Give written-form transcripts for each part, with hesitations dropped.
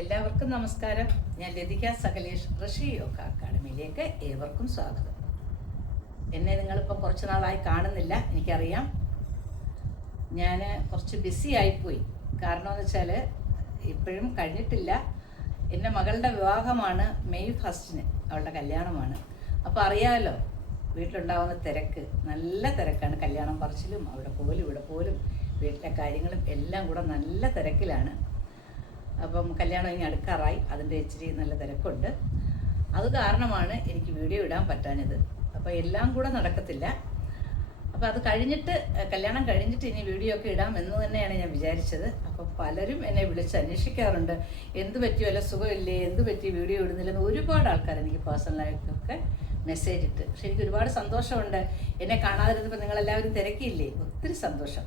എല്ലാവർക്കും നമസ്കാരം. ഞാൻ ലതിക സകലേഷ് ഋഷി യോഗ അക്കാഡമിയിലേക്ക് ഏവർക്കും സ്വാഗതം. എന്നെ നിങ്ങളിപ്പോൾ കുറച്ച് നാളായി കാണുന്നില്ല, എനിക്കറിയാം. ഞാൻ കുറച്ച് ബിസി ആയിപ്പോയി. കാരണം എന്ന് വെച്ചാൽ ഇപ്പോഴും കഴിഞ്ഞിട്ടില്ല. എൻ്റെ മകളുടെ വിവാഹമാണ് മെയ് 1 അവളുടെ കല്യാണമാണ്. അപ്പോൾ അറിയാമല്ലോ, വീട്ടിലുണ്ടാവുന്ന തിരക്ക്, നല്ല തിരക്കാണ്. കല്യാണം പറച്ചിലും അവിടെ പോലും ഇവിടെ പോലും വീട്ടിലെ കാര്യങ്ങളും എല്ലാം കൂടെ നല്ല തിരക്കിലാണ്. അപ്പം കല്യാണം ഇനി അടുക്കാറായി, അതിൻ്റെ ഇച്ചിരി നല്ല തിരക്കുണ്ട്. അത് കാരണമാണ് എനിക്ക് വീഡിയോ ഇടാൻ പറ്റാഞ്ഞത്. അപ്പോൾ എല്ലാം കൂടെ നടക്കത്തില്ല. അപ്പോൾ അത് കഴിഞ്ഞിട്ട്, കല്യാണം കഴിഞ്ഞിട്ട് ഇനി വീഡിയോ ഒക്കെ ഇടാം എന്ന് തന്നെയാണ് ഞാൻ വിചാരിച്ചത്. അപ്പോൾ പലരും എന്നെ വിളിച്ച് അന്വേഷിക്കാറുണ്ട്, എന്ത് പറ്റിയല്ല, സുഖമില്ലേ, എന്ത് പറ്റി വീഡിയോ ഇടുന്നില്ലെന്ന്. ഒരുപാട് ആൾക്കാർ എനിക്ക് പേഴ്സണലായിട്ടൊക്കെ മെസ്സേജ് ഇട്ട്. പക്ഷെ എനിക്ക് ഒരുപാട് സന്തോഷമുണ്ട്. എന്നെ കാണാതിരുന്നപ്പോൾ നിങ്ങളെല്ലാവരും തിരക്കിയില്ലേ, ഒത്തിരി സന്തോഷം.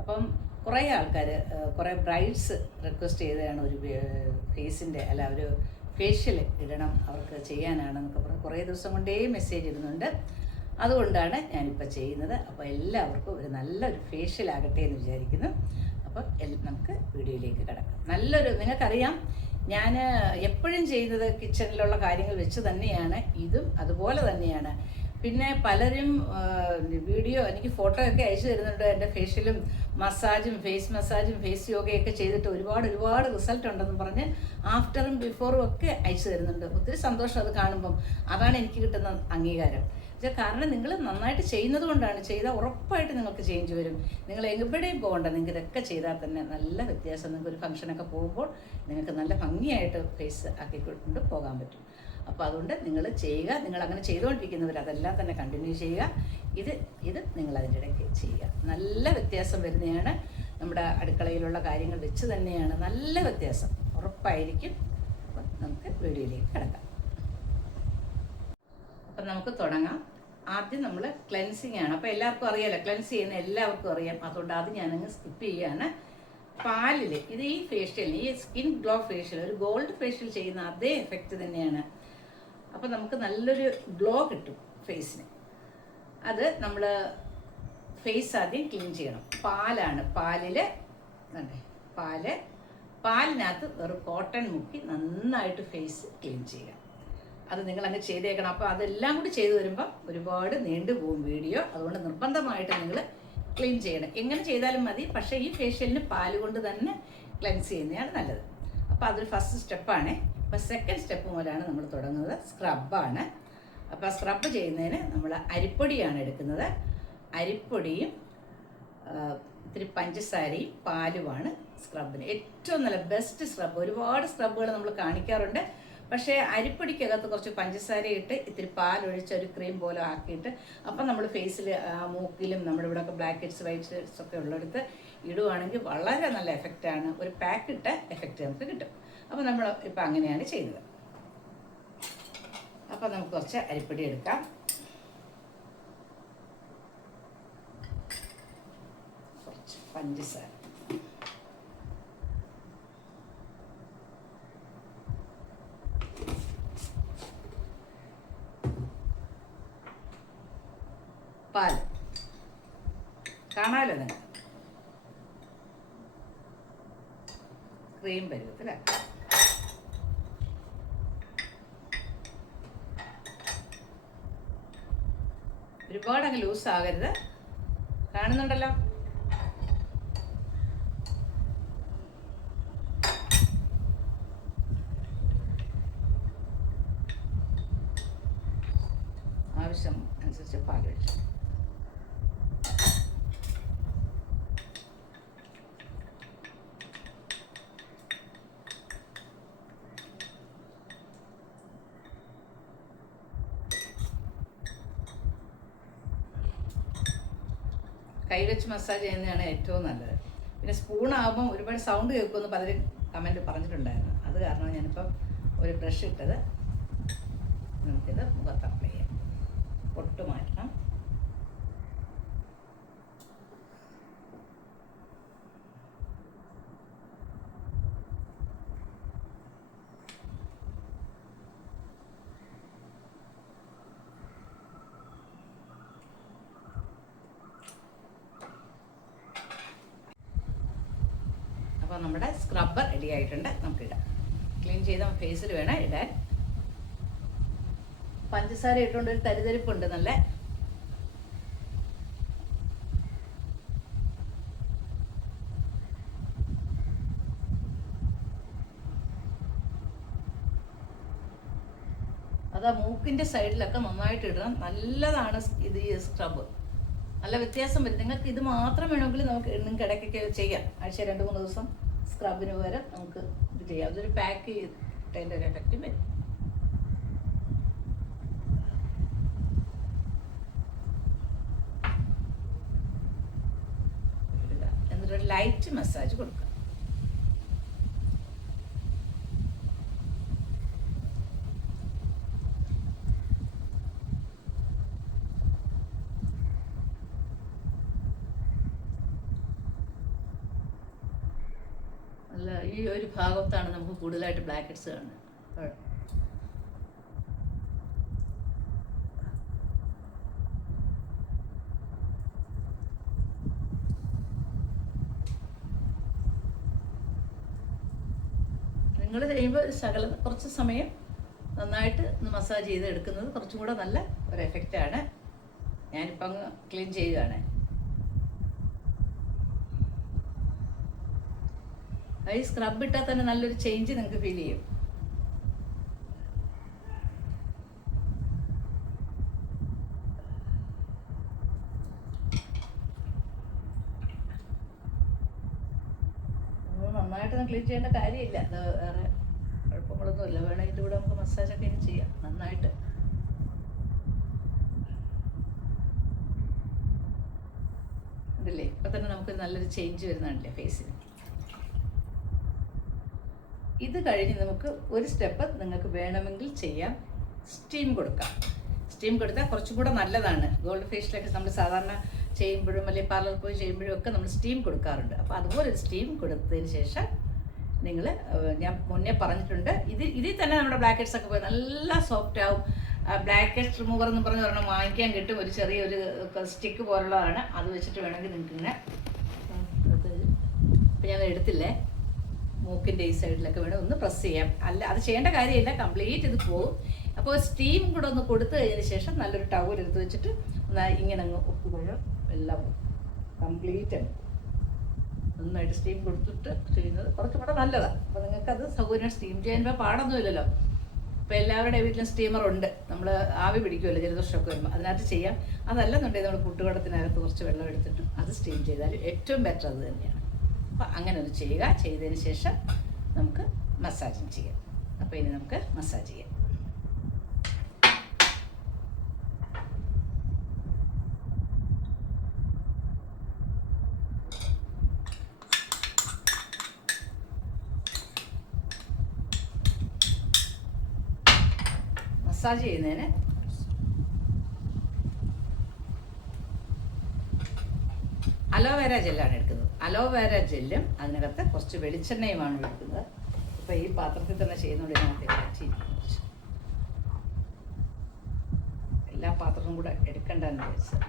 അപ്പം കുറേ ആൾക്കാർ, കുറേ ബ്രൈഡ്സ് റിക്വസ്റ്റ് ചെയ്തതാണ് ഒരു ഫേസിൻ്റെ ഒരു ഫേഷ്യൽ ഇടണം, അവർക്ക് ചെയ്യാനാണെന്നൊക്കെ പറഞ്ഞ് കുറേ ദിവസം കൊണ്ടേ മെസ്സേജ് ഇടുന്നുണ്ട്. അതുകൊണ്ടാണ് ഞാനിപ്പോൾ ചെയ്യുന്നത്. അപ്പോൾ എല്ലാവർക്കും ഒരു നല്ലൊരു ഫേഷ്യൽ ആകട്ടെ എന്ന് വിചാരിക്കുന്നു. അപ്പോൾ നമുക്ക് വീഡിയോയിലേക്ക് കിടക്കാം. നിങ്ങൾക്കറിയാം, ഞാൻ എപ്പോഴും ചെയ്യുന്നത് കിച്ചണിലുള്ള കാര്യങ്ങൾ വെച്ച് തന്നെയാണ്. ഇതും അതുപോലെ തന്നെയാണ്. പിന്നെ പലരും വീഡിയോ, എനിക്ക് ഫോട്ടോ ഒക്കെ അയച്ചു തരുന്നുണ്ട്. എൻ്റെ ഫേഷ്യലും മസാജും ഫേസ് മസാജും ഫേസ് യോഗയൊക്കെ ചെയ്തിട്ട് ഒരുപാട് റിസൾട്ട് ഉണ്ടെന്ന് പറഞ്ഞ് ആഫ്റ്ററും ബിഫോറും ഒക്കെ അയച്ചു തരുന്നുണ്ട്. ഒത്തിരി സന്തോഷം അത് കാണുമ്പം. അതാണ് എനിക്ക് കിട്ടുന്ന അംഗീകാരം. കാരണം നിങ്ങൾ നന്നായിട്ട് ചെയ്യുന്നത് കൊണ്ടാണ്. ചെയ്താൽ ഉറപ്പായിട്ട് നിങ്ങൾക്ക് ചേഞ്ച് വരും. നിങ്ങൾ എവിടെയും പോകണ്ട, നിങ്ങൾക്ക് ഇതൊക്കെ ചെയ്താൽ തന്നെ നല്ല വ്യത്യാസം. നിങ്ങൾക്ക് ഒരു ഫംഗ്ഷനൊക്കെ പോകുമ്പോൾ നിങ്ങൾക്ക് നല്ല ഭംഗിയായിട്ട് ഫേസ് ആക്കിക്കൊണ്ട് പോകാൻ പറ്റും. അപ്പോൾ അതുകൊണ്ട് നിങ്ങൾ ചെയ്യുക. നിങ്ങൾ അങ്ങനെ ചെയ്തുകൊണ്ടിരിക്കുന്നവർ അതെല്ലാം തന്നെ കണ്ടിന്യൂ ചെയ്യുക. ഇത് നിങ്ങൾ അതിൻ്റെ ഇടയ്ക്ക് ചെയ്യുക. നല്ല വ്യത്യാസം വരുന്നതാണ്. നമ്മുടെ അടുക്കളയിലുള്ള കാര്യങ്ങൾ വെച്ച് തന്നെയാണ് നല്ല വ്യത്യാസം ഉറപ്പായിരിക്കും. അപ്പം നമുക്ക് വീഡിയോയിലേക്ക് കിടക്കാം. അപ്പം നമുക്ക് തുടങ്ങാം. ആദ്യം നമ്മൾ ക്ലെൻസിങ് ആണ്. അപ്പോൾ എല്ലാവർക്കും അറിയാമല്ലോ, ക്ലെൻസ് ചെയ്യുന്ന എല്ലാവർക്കും അറിയാം. അതുകൊണ്ട് അത് ഞാനങ്ങ് സ്കിപ്പ് ചെയ്യുകയാണ്. പാലിൽ ഇത് ഈ ഫേഷ്യലിന്, ഈ സ്കിൻ ഗ്ലോ ഫേഷ്യൽ, ഒരു ഗോൾഡ് ഫേഷ്യൽ ചെയ്യുന്ന അതേ എഫക്റ്റ് തന്നെയാണ്. അപ്പോൾ നമുക്ക് നല്ലൊരു ഗ്ലോ കിട്ടും ഫേസിന്. അത് നമ്മൾ ഫേസ് ആദ്യം ക്ലീൻ ചെയ്യണം. പാലാണ്, പാലിനകത്ത് ഒരു കോട്ടൺ മുക്കി നന്നായിട്ട് ഫേസ് ക്ലീൻ ചെയ്യുക. അത് നിങ്ങളങ്ങ് ചെയ്തേക്കണം. അപ്പോൾ അതെല്ലാം കൂടി ചെയ്തു വരുമ്പോൾ ഒരുപാട് നീണ്ടുപോകും വീഡിയോ. അതുകൊണ്ട് നിർബന്ധമായിട്ട് നിങ്ങൾ ക്ലീൻ ചെയ്യണം. എങ്ങനെ ചെയ്താലും മതി, പക്ഷേ ഈ ഫേഷ്യലിന് പാല് കൊണ്ട് തന്നെ ക്ലെൻസ് ചെയ്യുന്നതാണ് നല്ലത്. അപ്പോൾ അതൊരു ഫസ്റ്റ് സ്റ്റെപ്പാണ്. അപ്പോൾ സെക്കൻഡ് സ്റ്റെപ്പ് മുതലാണ് നമ്മൾ തുടങ്ങുന്നത്. സ്ക്രബാണ്. അപ്പോൾ സ്ക്രബ് ചെയ്യുന്നതിന് നമ്മൾ അരിപ്പൊടിയാണ് എടുക്കുന്നത്. അരിപ്പൊടിയും ഇത്തിരി പഞ്ചസാരയും പാലുമാണ് സ്ക്രബിന് ഏറ്റവും നല്ല ബെസ്റ്റ് സ്ക്രബ്. ഒരുപാട് സ്ക്രബുകൾ നമ്മൾ കാണിക്കാറുണ്ട്. പക്ഷേ അരിപ്പൊടിക്കകത്ത് കുറച്ച് പഞ്ചസാര ഇട്ട് ഇത്തിരി പാലൊഴിച്ച് ഒരു ക്രീം പോലെ ആക്കിയിട്ട് അപ്പം നമ്മൾ ഫേസിൽ, മൂക്കിലും നമ്മുടെ ഇവിടെയൊക്കെ ബ്ലാക്ക് ഹെഡ്സ് വൈറ്റ് ഹെഡ്സ് ഒക്കെ ഉള്ളിടത്ത് ഇടുവാണെങ്കിൽ വളരെ നല്ല എഫക്റ്റാണ്. ഒരു പാക്കിട്ട എഫക്റ്റ് നമുക്ക് കിട്ടും. അപ്പോൾ നമ്മൾ ഇപ്പം അങ്ങനെയാണ് ചെയ്യുന്നത്. അപ്പോൾ നമുക്ക് കുറച്ച് അരിപ്പൊടി എടുക്കാം. കുറച്ച് പഞ്ചസാര, പാല് കാണാമല്ലോ നിങ്ങൾ, ക്രീം പരുവത്തില്. ഒരുപാട് അങ്ങ് ലൂസ് ആകരുത്. കാണുന്നുണ്ടല്ലോ. ആവശ്യം അനുസരിച്ച് പാലൊഴിച്ചു. കൈവച്ച് മസാജ് ചെയ്യുന്നതാണ് ഏറ്റവും നല്ലത്. പിന്നെ സ്പൂണാകുമ്പം ഒരുപാട് സൗണ്ട് കേൾക്കുമെന്ന് പലരും കമൻറ്റ് പറഞ്ഞിട്ടുണ്ടായിരുന്നു. അത് കാരണം ഞാനിപ്പം ഒരു ബ്രഷ് ഇട്ടത്. നമുക്കിത് മുഖത്ത് അപ്ലൈ ചെയ്യാം. പൊട്ട് മാറ്റണം. അപ്പോൾ നമ്മുടെ സ്ക്രബ്ബർ റെഡി ആയിട്ടുണ്ട്. നമുക്കിടാം. ക്ലീൻ ചെയ്ത ഫേസിൽ വേണം ഇടാൻ. പഞ്ചസാര ഇട്ടുകൊണ്ട് ഒരു തരിതരിപ്പുണ്ട് നല്ല. അതാ മൂക്കിൻ്റെ സൈഡിലൊക്കെ നന്നായിട്ട് ഇടണം. നല്ലതാണ് ഇത്. ഈ സ്ക്രബ് നല്ല വ്യത്യാസം വരും. നിങ്ങൾക്ക് ഇത് മാത്രം വേണമെങ്കിൽ നിങ്ങൾക്ക് ഇടയ്ക്കൊക്കെ ചെയ്യാം. ആഴ്ച 2-3 ദിവസം സ്ക്രബിന് പകരം നമുക്ക് ഇത് ചെയ്യാം. അതൊരു പാക്ക് ചെയ്തിട്ടതിൻ്റെ ഒരു എഫക്റ്റും വരും. എന്നിട്ടൊരു ലൈറ്റ് മസാജ് കൊടുക്കുക. നല്ല ഈ ഒരു ഭാഗത്താണ് നമുക്ക് കൂടുതലായിട്ട് ബ്ലാക്ക് ഹെഡ്സ് കാണുന്നത്. നിങ്ങൾ ചെയ്യുമ്പോൾ കുറച്ച് സമയം നന്നായിട്ട് മസാജ് ചെയ്ത് എടുക്കുന്നത് കുറച്ചും കൂടെ നല്ല ഒരു എഫക്റ്റാണ്. ഞാനിപ്പോൾ അങ്ങ് ക്ലീൻ ചെയ്യുകയാണ്. ഈ സ്ക്രബ് ഇട്ടാൽ തന്നെ നല്ലൊരു ചേഞ്ച് നിങ്ങൾക്ക് ഫീൽ ചെയ്യും. നന്നായിട്ടൊന്നും ക്ലീൻ ചെയ്യേണ്ട കാര്യമില്ല. അത് വേറെ കുഴപ്പങ്ങളൊന്നുമില്ല. വേണമെങ്കിൽ ഇതിലൂടെ നമുക്ക് മസാജൊക്കെ ഇനി ചെയ്യാം നന്നായിട്ട്. ഉണ്ടല്ലേ? ഇപ്പം തന്നെ നമുക്ക് നല്ലൊരു ചേഞ്ച് വരുന്നുണ്ടല്ലേ ഫേസിന്. ഇത് കഴിഞ്ഞ് നമുക്ക് ഒരു സ്റ്റെപ്പ് നിങ്ങൾക്ക് വേണമെങ്കിൽ ചെയ്യാം. സ്റ്റീം കൊടുക്കാം. സ്റ്റീം കൊടുത്താൽ കുറച്ചും കൂടെ നല്ലതാണ്. ഗോൾഡ് ഫേഷ്യലൊക്കെ നമ്മൾ സാധാരണ ചെയ്യുമ്പോഴും അല്ലെങ്കിൽ പാർലറിൽ പോയി ചെയ്യുമ്പോഴും ഒക്കെ നമ്മൾ സ്റ്റീം കൊടുക്കാറുണ്ട്. അപ്പോൾ അതുപോലെ ഒരു സ്റ്റീം കൊടുത്തതിന് ശേഷം നിങ്ങൾ, ഞാൻ മുന്നേ പറഞ്ഞിട്ടുണ്ട്, ഇതിൽ തന്നെ നമ്മുടെ ബ്ലാക്ക് ഹെഡ്സ് ഒക്കെ പോയി നല്ല സോഫ്റ്റ് ആവും. ബ്ലാക്ക് ഹെഡ്സ് റിമൂവർ എന്ന് പറഞ്ഞ് ഒരെണ്ണം വാങ്ങിക്കാൻ കിട്ടും. ഒരു ചെറിയൊരു സ്റ്റിക്ക് പോലുള്ളതാണ്. അത് വെച്ചിട്ട് വേണമെങ്കിൽ നിങ്ങൾക്ക് ഇങ്ങനെ, ഇപ്പം ഞാൻ എടുത്തില്ലേ, മൂക്കിൻ്റെ ഈ സൈഡിലൊക്കെ വേണം ഒന്ന് പ്രസ് ചെയ്യാം. അല്ല, അത് ചെയ്യേണ്ട കാര്യമില്ല, കംപ്ലീറ്റ് ഇത് പോകും. അപ്പോൾ സ്റ്റീം കൂടെ ഒന്ന് കൊടുത്തു കഴിഞ്ഞതിന് ശേഷം നല്ലൊരു ടവൽ എടുത്ത് വെച്ചിട്ട് ഇങ്ങനെ അങ്ങ് ഒപ്പുകഴും എല്ലാം കംപ്ലീറ്റ് നന്നായിട്ട് സ്റ്റീം കൊടുത്തിട്ട് ചെയ്യുന്നത് കുറച്ചും കൂടെ നല്ലതാണ്. അപ്പോൾ നിങ്ങൾക്കത് സൗകര്യം സ്റ്റീം ചെയ്യാൻ പാടൊന്നുമില്ലല്ലോ. ഇപ്പോൾ എല്ലാവരുടെ വീട്ടിലും സ്റ്റീമറുണ്ട്. നമ്മൾ ആവി പിടിക്കുമല്ലോ ജലദോഷമൊക്കെ വരുമ്പോൾ, അതിനകത്ത് ചെയ്യാം. അതല്ലെന്നുണ്ടെങ്കിൽ നമ്മൾ പുട്ടുകടത്തിനകത്ത് കുറച്ച് വെള്ളം എടുത്തിട്ട് അത് സ്റ്റീം ചെയ്താലും ഏറ്റവും ബെറ്റർ അത് തന്നെയാണ്. അപ്പോൾ അങ്ങനെ ഒന്ന് ചെയ്യുക. ചെയ്തതിന് ശേഷം നമുക്ക് മസാജിങ് ചെയ്യാം. അപ്പോൾ ഇനി നമുക്ക് മസാജ് ചെയ്യാം. മസാജ് ചെയ്യുന്നതിന് അലോവേര ജെല്ലാണ് എടുക്കുന്നത്. അലോവേര ജെല്ലും അതിനകത്ത് കുറച്ച് വെളിച്ചെണ്ണയുമാണ് എടുക്കുന്നത്. ഇപ്പോൾ ഈ പാത്രത്തിൽ തന്നെ ചെയ്യുന്നതുകൊണ്ട് ഇതിനകത്ത് മാറ്റി എല്ലാ പാത്രവും കൂടെ എടുക്കണ്ടെന്ന് വിചാരിച്ചത്.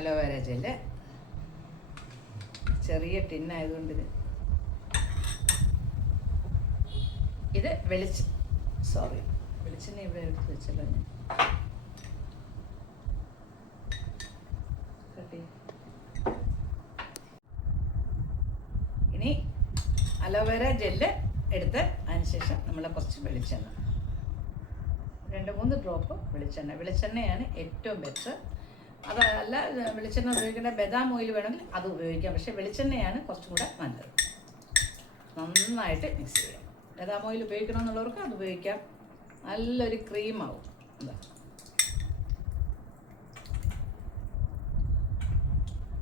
അലോവേര ജെല്ല് ചെറിയ ടിന്നായതുകൊണ്ട് ഇത് വെളിച്ചെണ്ണ ഇവിടെ എടുത്ത് വെച്ചല്ലോ ഞാൻ. ഇനി അലോവേര ജെല്ല് എടുത്ത് അതിനുശേഷം നമ്മൾ കുറച്ച് വെളിച്ചെണ്ണ, 2-3 ഡ്രോപ്പ് വെളിച്ചെണ്ണയാണ് ഏറ്റവും ബെറ്റർ. അതല്ല വെളിച്ചെണ്ണ ഉപയോഗിക്കേണ്ട ബദാം ഓയിൽ വേണമെങ്കിൽ അത് ഉപയോഗിക്കാം. പക്ഷേ വെളിച്ചെണ്ണയാണ് കുറച്ചും കൂടെ നല്ലത്. നന്നായിട്ട് മിക്സ് ചെയ്യാം. ബദാം ഓയിൽ ഉപയോഗിക്കണമെന്നുള്ളവർക്ക് അത് ഉപയോഗിക്കാം. നല്ലൊരു ക്രീമാവും. എന്താ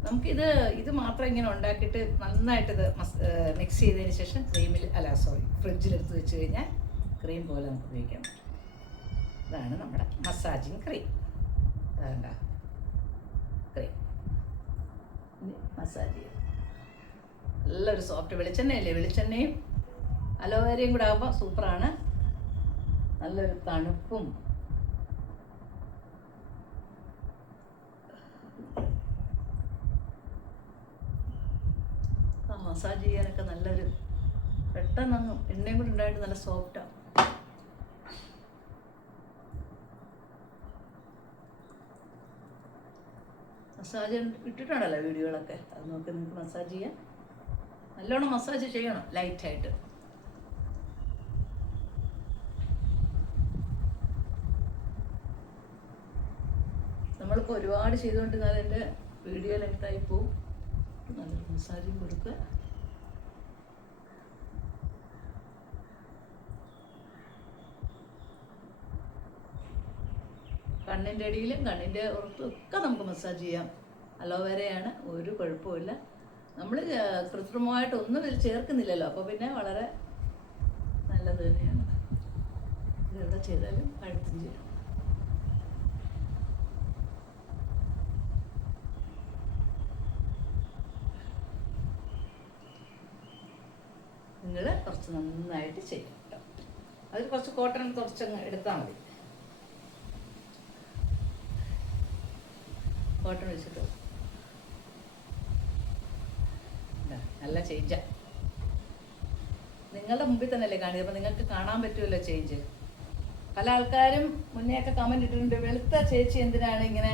നമുക്കിത് മാത്രം ഇങ്ങനെ ഉണ്ടാക്കിയിട്ട് നന്നായിട്ടിത് മിക്സ് ചെയ്തതിന് ശേഷം ഫ്രിഡ്ജിലെടുത്ത് വെച്ച് കഴിഞ്ഞാൽ ക്രീം പോലെ നമുക്ക് ഉപയോഗിക്കാൻ പറ്റും. ഇതാണ് നമ്മുടെ മസാജിങ് ക്രീം. അതാണ്ട ക്രീം മസാജ് ചെയ്യും. നല്ലൊരു സോഫ്റ്റ് വെളിച്ചെണ്ണയല്ലേ, വെളിച്ചെണ്ണയും അലോവേരയും കൂടെ ആകുമ്പോൾ സൂപ്പറാണ്. നല്ലൊരു തണുപ്പും മസാജ് ചെയ്യാനൊക്കെ നല്ലൊരു പെട്ടെന്ന് അങ്ങ് എണ്ണയും കൂടി ഉണ്ടായിട്ട് നല്ല സോഫ്റ്റാണ്. മസാജ് ഇട്ടിട്ടുണ്ടല്ലോ വീഡിയോകളൊക്കെ, അത് നോക്കി നിങ്ങൾക്ക് മസാജ് ചെയ്യാം. നല്ലോണം മസാജ് ചെയ്യണം ലൈറ്റായിട്ട്. നമ്മളിപ്പോൾ ഒരുപാട് ചെയ്തുകൊണ്ടിരുന്നാൽ എൻ്റെ വീഡിയോ ലെങ്തായി പോവും. നല്ലൊരു മസാജും കൊടുക്കുക. കണ്ണിൻ്റെ അടിയിലും കണ്ണിൻ്റെ ഉറപ്പും ഒക്കെ നമുക്ക് മസാജ് ചെയ്യാം. അലോവേരയാണ്, ഒരു കുഴപ്പമില്ല. നമ്മൾ കൃത്രിമമായിട്ട് ഒന്നും ഇതിൽ ചേർക്കുന്നില്ലല്ലോ, അപ്പോൾ പിന്നെ വളരെ നല്ലത് തന്നെയാണ്. ഇതെവിടെ ചെയ്താലും കഴുത്തും ചെയ്യണം. നിങ്ങൾ കുറച്ച് നന്നായിട്ട് ചെയ്യും കേട്ടോ. അതിൽ കുറച്ച് കോട്ടൺ കുറച്ചങ്ങ് എടുത്താൽ മതി. കോട്ടൺ വെച്ചിട്ട് നല്ല ചേഞ്ചാ. നിങ്ങളുടെ മുമ്പിൽ തന്നെയല്ലേ കാണിയത്, അപ്പോൾ നിങ്ങൾക്ക് കാണാൻ പറ്റുമല്ലോ ചേഞ്ച്. പല ആൾക്കാരും മുന്നേയൊക്കെ കമൻറ്റ് ഇട്ടിട്ടുണ്ട്, വെളുത്ത ചേച്ചി എന്തിനാണ് ഇങ്ങനെ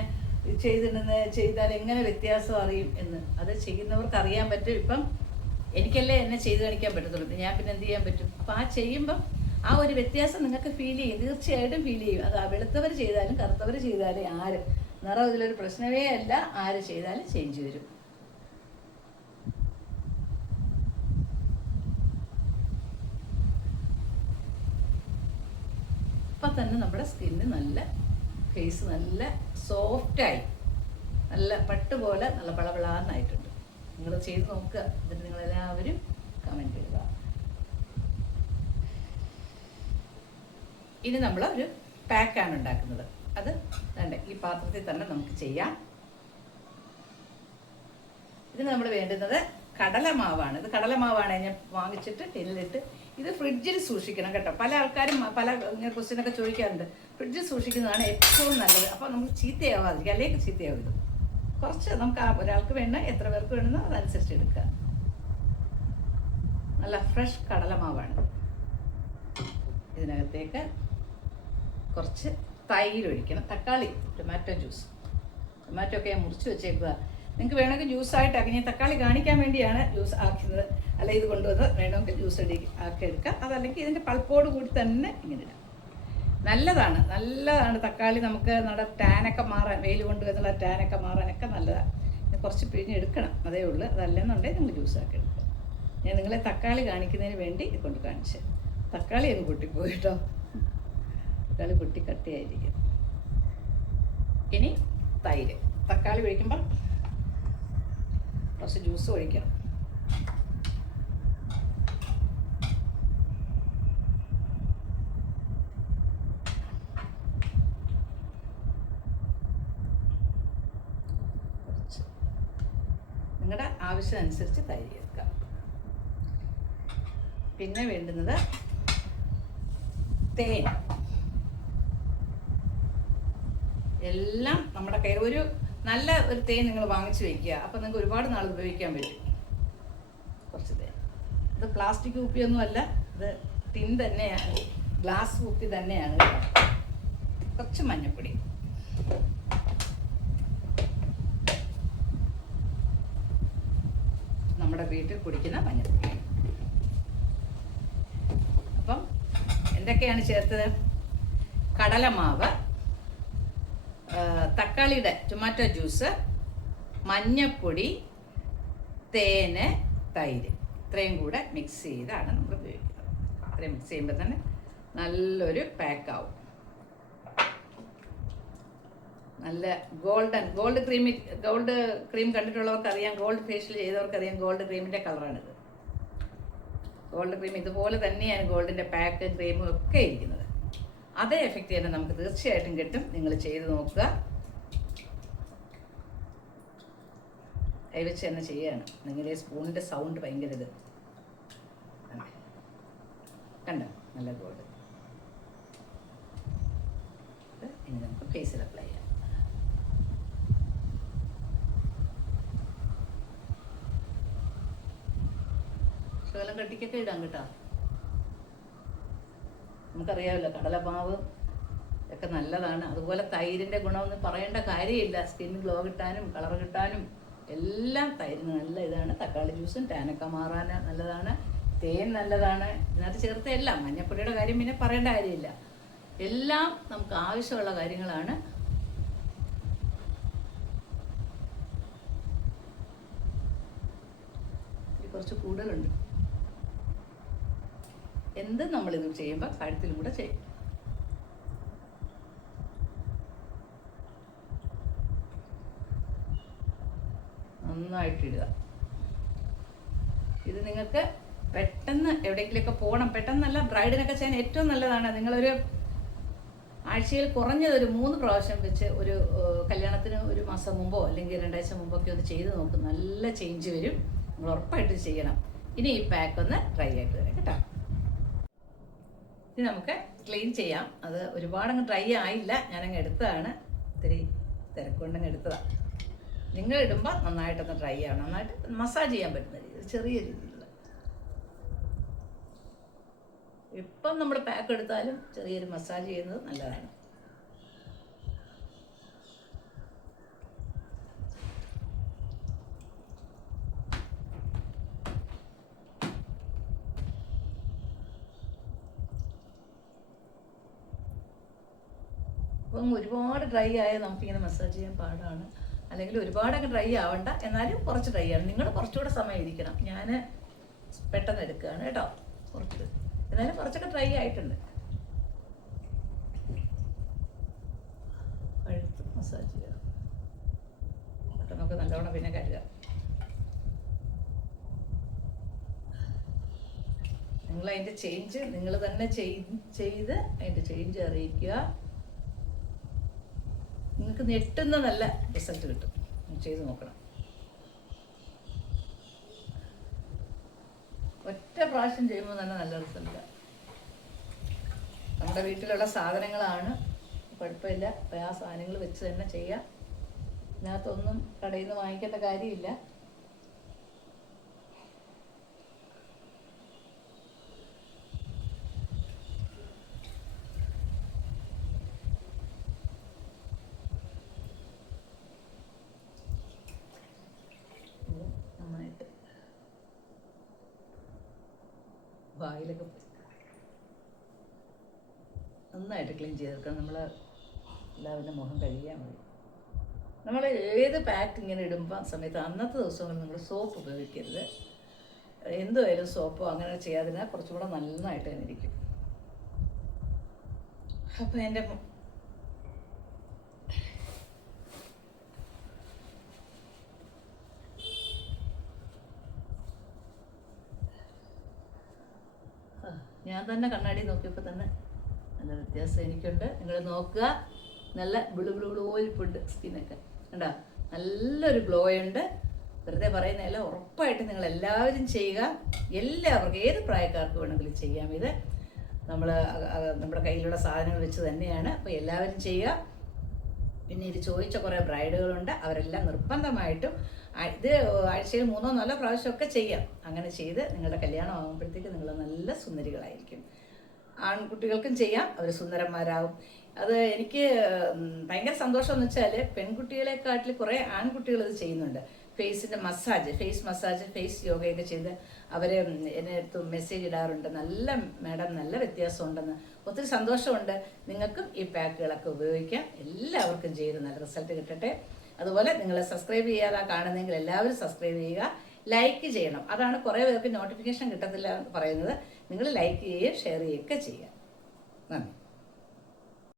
ചെയ്തിടുന്നത്, ചെയ്താൽ എങ്ങനെ വ്യത്യാസം അറിയും എന്ന്. അത് ചെയ്യുന്നവർക്ക് അറിയാൻ പറ്റും. ഇപ്പം എനിക്കല്ലേ എന്നെ ചെയ്ത് കാണിക്കാൻ പറ്റത്തുള്ളൂ, ഞാൻ പിന്നെ എന്ത് ചെയ്യാൻ പറ്റും? അപ്പോൾ ആ ചെയ്യുമ്പം ആ ഒരു വ്യത്യാസം നിങ്ങൾക്ക് ഫീൽ ചെയ്യും, തീർച്ചയായിട്ടും ഫീൽ ചെയ്യും. അത് വെളുത്തവർ ചെയ്താലും കറുത്തവർ ചെയ്താലും ആര്, നിറം ഇതിലൊരു പ്രശ്നമേ അല്ല, ആര് ചെയ്താലും ചേഞ്ച് വരും. ഇപ്പം തന്നെ നമ്മുടെ സ്കിന്ന് നല്ല ഫേസ് നല്ല സോഫ്റ്റായി, നല്ല പട്ട് പോലെ നല്ല പളപളാന്നായിട്ടുണ്ട്. നിങ്ങൾ ചെയ്ത് നോക്കുക, എന്നിട്ട് നിങ്ങളെല്ലാവരും കമൻറ്റ് ചെയ്യുക. ഇനി നമ്മൾ ഒരു പാക്കാണ് ഉണ്ടാക്കുന്നത്. അത് വേണ്ട ഈ പാത്രത്തിൽ തന്നെ നമുക്ക് ചെയ്യാം. ഇതിന് നമ്മൾ വേണ്ടുന്നത് കടലമാവാണ്. ഇത് കടലമാവാണ് ഞാൻ വാങ്ങിച്ചിട്ട് ടിന്നിലിട്ട്. ഇത് ഫ്രിഡ്ജിൽ സൂക്ഷിക്കണം കേട്ടോ. പല ആൾക്കാരും പല ക്വസ്റ്റ്യനൊക്കെ ചോദിക്കാറുണ്ട്. ഫ്രിഡ്ജിൽ സൂക്ഷിക്കുന്നതാണ് ഏറ്റവും നല്ലത്. അപ്പോൾ നമുക്ക് ചീത്തയാവാതിരിക്കും, അല്ലെങ്കിൽ ചീത്തയാവും. ഇത് കുറച്ച് നമുക്ക് ഒരാൾക്ക് വേണ്ട, എത്ര പേർക്ക് വേണമെന്നോ അതനുസരിച്ച് എടുക്കുക. നല്ല ഫ്രഷ് കടലമാവാണ്. ഇതിനകത്തേക്ക് കുറച്ച് തൈര് ഒഴിക്കണം. തക്കാളി, ടൊമാറ്റോ ജ്യൂസ്, ടൊമാറ്റോ ഒക്കെ ഞാൻ മുറിച്ച് വെച്ചേക്കുക. നിങ്ങൾക്ക് വേണമെങ്കിൽ ജ്യൂസായിട്ടാക്കി, ഞാൻ തക്കാളി കാണിക്കാൻ വേണ്ടിയാണ് ജ്യൂസ് ആക്കുന്നത്. അല്ല ഇത് കൊണ്ടുവന്ന് വേണമെങ്കിൽ ജ്യൂസ് ആക്കി എടുക്കാം. അതല്ലെങ്കിൽ ഇതിൻ്റെ പൾപ്പോട് കൂടി തന്നെ ഇങ്ങനെ ഇടാം. നല്ലതാണ്, നല്ലതാണ് തക്കാളി. നമുക്ക് നമ്മുടെ ടാനൊക്കെ മാറാൻ, വെയിൽ കൊണ്ട് വരുന്നുള്ള ടാനൊക്കെ മാറാനൊക്കെ നല്ലതാണ്. കുറച്ച് പിഴിഞ്ഞെടുക്കണം, അതേ ഉള്ളൂ. അതല്ലെന്നുണ്ടെങ്കിൽ നിങ്ങൾ ജ്യൂസാക്കി എടുക്കുക. ഞാൻ നിങ്ങളെ തക്കാളി കാണിക്കുന്നതിന് വേണ്ടി ഇത് കൊണ്ട് കാണിച്ചു. തക്കാളി അങ്ങ് പൊട്ടിപ്പോയി കേട്ടോ. തക്കാളി പൊട്ടി കട്ടിയായിരിക്കും. ഇനി തൈര്. തക്കാളി ഒഴിക്കുമ്പോൾ കുറച്ച് ജ്യൂസ് ഒഴിക്കണം. നിങ്ങളുടെ ആവശ്യമനുസരിച്ച് തൈര് ചേർക്കാം. പിന്നെ വേണ്ടുന്നത് തേൻ. എല്ലാം നമ്മുടെ കയ്യിൽ ഒരു നല്ല ഒരു തേൻ നിങ്ങൾ വാങ്ങിച്ചു വയ്ക്കുക. അപ്പം നിങ്ങൾക്ക് ഒരുപാട് നാൾ ഉപയോഗിക്കാൻ പറ്റും. കുറച്ച് തേൻ. ഇത് പ്ലാസ്റ്റിക് കുപ്പിയൊന്നും അല്ല, ഇത് ടിൻ തന്നെയാണ്, ഗ്ലാസ് കുപ്പി തന്നെയാണ്. കുറച്ച് മഞ്ഞൾപ്പൊടി, നമ്മുടെ വീട്ടിൽ കുടിക്കുന്ന മഞ്ഞൾപ്പൊടി. അപ്പം എന്തൊക്കെയാണ് ചേർത്തത്? കടലമാവ്, തക്കാളിയുടെ ടൊമാറ്റോ ജ്യൂസ്, മഞ്ഞൾപ്പൊടി, തേന്, തൈര്. ഇത്രയും കൂടെ മിക്സ് ചെയ്താണ് നമ്മൾ ഉപയോഗിക്കുന്നത്. ഇത്രയും മിക്സ് ചെയ്യുമ്പോൾ തന്നെ നല്ലൊരു പാക്കാവും. നല്ല ഗോൾഡ് ക്രീം കണ്ടിട്ടുള്ളവർക്കറിയാം, ഗോൾഡ് ഫേഷ്യൽ ചെയ്തവർക്കറിയാം, ഗോൾഡ് ക്രീമിൻ്റെ കളറാണിത്. ഗോൾഡ് ക്രീം ഇതുപോലെ തന്നെയാണ് ഗോൾഡിൻ്റെ പാക്ക് ക്രീമും ഒക്കെ ഇരിക്കുന്നത്. അതേ എഫക്റ്റ് തന്നെ നമുക്ക് തീർച്ചയായിട്ടും കിട്ടും. നിങ്ങൾ ചെയ്ത് നോക്കുക. കൈവച്ച് തന്നെ ചെയ്യുകയാണ്. നിങ്ങളുടെ സ്പൂണിൻ്റെ സൗണ്ട് ഭയങ്കര ഇത് കണ്ടോ, നല്ല ഗോൾഡ്. ഇനി നമുക്ക് ഫേസിൽ അപ്ലൈ ചെയ്യാം. ശകലം കട്ടിക്കൊക്കെ ഇടാം കേട്ടോ. നമുക്കറിയാമല്ലോ കടലമാവ് ഒക്കെ നല്ലതാണ്. അതുപോലെ തൈരിൻ്റെ ഗുണമെന്ന് പറയേണ്ട കാര്യമില്ല. സ്കിൻ ഗ്ലോ കിട്ടാനും കളർ കിട്ടാനും എല്ലാം തൈരിന് നല്ല ഇതാണ്. തക്കാളി ജ്യൂസും ടാനൊക്കെ മാറാൻ നല്ലതാണ്. തേൻ നല്ലതാണ്. ഇതിനകത്ത് ചേർത്ത എല്ലാം, മഞ്ഞപ്പൊടിയുടെ കാര്യം പിന്നെ പറയേണ്ട കാര്യമില്ല. എല്ലാം നമുക്ക് ആവശ്യമുള്ള കാര്യങ്ങളാണ്. കുറച്ച് കൂടുതലുണ്ട്. എന്ത് നമ്മളിത് ചെയ്യുമ്പോൾ കഴുത്തിലും കൂടെ ചെയ്യും. നന്നായിട്ടിടുക. ഇത് നിങ്ങൾക്ക് പെട്ടെന്ന് എവിടേക്കിലൊക്കെ പോകണം, പെട്ടെന്നല്ല, ബ്രൈഡിനൊക്കെ ചെയ്യാൻ ഏറ്റവും നല്ലതാണ്. നിങ്ങളൊരു ആഴ്ചയിൽ കുറഞ്ഞതൊരു 3 പ്രാവശ്യം വെച്ച് ഒരു കല്യാണത്തിന് ഒരു മാസം മുമ്പോ അല്ലെങ്കിൽ 2 ആഴ്ച മുമ്പോ ഒക്കെ ഒന്ന് ചെയ്ത് നോക്കും. നല്ല ചേഞ്ച് വരും. നിങ്ങൾ ഉറപ്പായിട്ട് ചെയ്യണം. ഇനി ഈ പാക്ക് ഒന്ന് ട്രൈ ആയിട്ട് തരാം കേട്ടോ. ഇനി നമുക്ക് ക്ലീൻ ചെയ്യാം. അത് ഒരുപാടങ്ങ് ഡ്രൈ ആയില്ല, ഞാനങ്ങ് എടുത്തതാണ്. ഇത്തിരി തിരക്കൊണ്ടങ്ങ് എടുത്തതാണ്. നിങ്ങൾ ഇടുമ്പോൾ നന്നായിട്ടൊന്ന് ഡ്രൈ ആവണം. നന്നായിട്ട് മസാജ് ചെയ്യാൻ പറ്റുന്ന രീതിയിൽ, ചെറിയ രീതിയിലുള്ള. ഇപ്പം നമ്മൾ പാക്ക് എടുത്താലും ചെറിയൊരു മസാജ് ചെയ്യുന്നത് നല്ലതാണ്. അപ്പം ഒരുപാട് ഡ്രൈ ആയാൽ നമുക്കിങ്ങനെ മസാജ് ചെയ്യാൻ പാടാണ്. അല്ലെങ്കിൽ ഒരുപാടൊക്കെ ഡ്രൈ ആവണ്ട, എന്നാലും കുറച്ച് ഡ്രൈ ആണ്. നിങ്ങൾ കുറച്ചുകൂടെ സമയം ഇരിക്കണം. ഞാൻ പെട്ടെന്ന് എടുക്കുകയാണ് കേട്ടോ. കുറച്ച് എന്നാലും കുറച്ചൊക്കെ ഡ്രൈ ആയിട്ടുണ്ട്. കഴുത്ത് മസാജ് ചെയ്യുക. പെട്ടെന്നൊക്കെ നല്ലവണ്ണം പിന്നെ കരുതുക. നിങ്ങൾ അതിൻ്റെ ചേഞ്ച് നിങ്ങൾ തന്നെ ചെയ്ത് അതിൻ്റെ ചേഞ്ച് അറിയിക്കുക. നിങ്ങൾക്ക് ഞെട്ടുന്ന നല്ല റിസൾട്ട് കിട്ടും. ചെയ്ത് നോക്കണം. ഒറ്റ പ്രാവശ്യം ചെയ്യുമ്പോൾ തന്നെ നല്ല റിസൾട്ട്. നമ്മുടെ വീട്ടിലുള്ള സാധനങ്ങളാണ്, കുഴപ്പമില്ല. അപ്പോൾ ആ സാധനങ്ങൾ വെച്ച് തന്നെ ചെയ്യാം. ഇതിനകത്തൊന്നും കടയിൽ നിന്ന് വാങ്ങിക്കേണ്ട കാര്യമില്ല. നന്നായിട്ട് വായിലൊക്കെ നന്നായിട്ട് ക്ലീൻ ചെയ്തെടുക്കാം. നമ്മൾ എല്ലാവരുടെ മുഖം കഴുകിയാൽ മതി. നമ്മൾ ഏത് പാക്ക് ഇങ്ങനെ ഇടുമ്പോൾ സമയത്ത് അന്നത്തെ ദിവസങ്ങളിൽ നമ്മൾ സോപ്പ് ഉപയോഗിക്കരുത്. എന്തുമായാലും സോപ്പോ അങ്ങനെ ചെയ്യാതിരുന്നാൽ കുറച്ചുകൂടെ നന്നായിട്ട് തന്നെ ഇരിക്കും. അപ്പോൾ എൻ്റെ ഞാൻ തന്നെ കണ്ണാടി നോക്കിയപ്പോൾ തന്നെ നല്ല വ്യത്യാസം എനിക്കുണ്ട്. നിങ്ങൾ നോക്കുക. നല്ല ബിളുബിളുബിളുപോലിപ്പുണ്ട് സ്കിന്നൊക്കെ കണ്ടോ. നല്ലൊരു ഗ്ലോ ഉണ്ട്. വെറുതെ പറയുന്നതല്ല, ഉറപ്പായിട്ട് നിങ്ങൾ എല്ലാവരും ചെയ്യുക. എല്ലാവർക്കും ഏത് പ്രായക്കാർക്ക് വേണമെങ്കിലും ചെയ്യാം. ഇത് നമ്മുടെ കയ്യിലുള്ള സാധനങ്ങൾ വെച്ച് തന്നെയാണ്. അപ്പോൾ എല്ലാവരും ചെയ്യുക. പിന്നെ ഇത് ചോദിച്ച കുറേ ബ്രൈഡുകളുണ്ട്. അവരെല്ലാം നിർബന്ധമായിട്ടും ഇത് ആഴ്ചയിൽ 3-4 പ്രാവശ്യമൊക്കെ ചെയ്യാം. അങ്ങനെ ചെയ്ത് നിങ്ങളുടെ കല്യാണം ആകുമ്പോഴത്തേക്ക് നിങ്ങൾ നല്ല സുന്ദരികളായിരിക്കും. ആൺകുട്ടികൾക്കും ചെയ്യാം, അവർ സുന്ദരന്മാരാകും. അത് എനിക്ക് ഭയങ്കര സന്തോഷം എന്ന് വെച്ചാൽ പെൺകുട്ടികളെക്കാട്ടിൽ കുറേ ആൺകുട്ടികൾ ഇത് ചെയ്യുന്നുണ്ട്. ഫേസിൻ്റെ മസാജ്, ഫേസ് മസാജ്, ഫേസ് യോഗയൊക്കെ ചെയ്ത് അവർ എന്നെ അടുത്ത് മെസ്സേജ് ഇടാറുണ്ട്. നല്ല മാഡം നല്ല വ്യത്യാസമുണ്ടെന്ന്. ഒത്തിരി സന്തോഷമുണ്ട്. നിങ്ങൾക്കും ഈ പാക്കുകളൊക്കെ ഉപയോഗിക്കാം. എല്ലാവർക്കും ചെയ്ത് നല്ല റിസൾട്ട് കിട്ടട്ടെ. അതുപോലെ നിങ്ങൾ സബ്സ്ക്രൈബ് ചെയ്യാതെ കാണുന്നെങ്കിൽ എല്ലാവരും സബ്സ്ക്രൈബ് ചെയ്യുക, ലൈക്ക് ചെയ്യണം. അതാണ് കുറേ പേർക്ക് നോട്ടിഫിക്കേഷൻ കിട്ടത്തില്ല എന്ന് പറയുന്നത്. നിങ്ങൾ ലൈക്ക് ചെയ്യുകയും ഷെയർ ചെയ്യുകയൊക്കെ ചെയ്യുക. നന്ദി.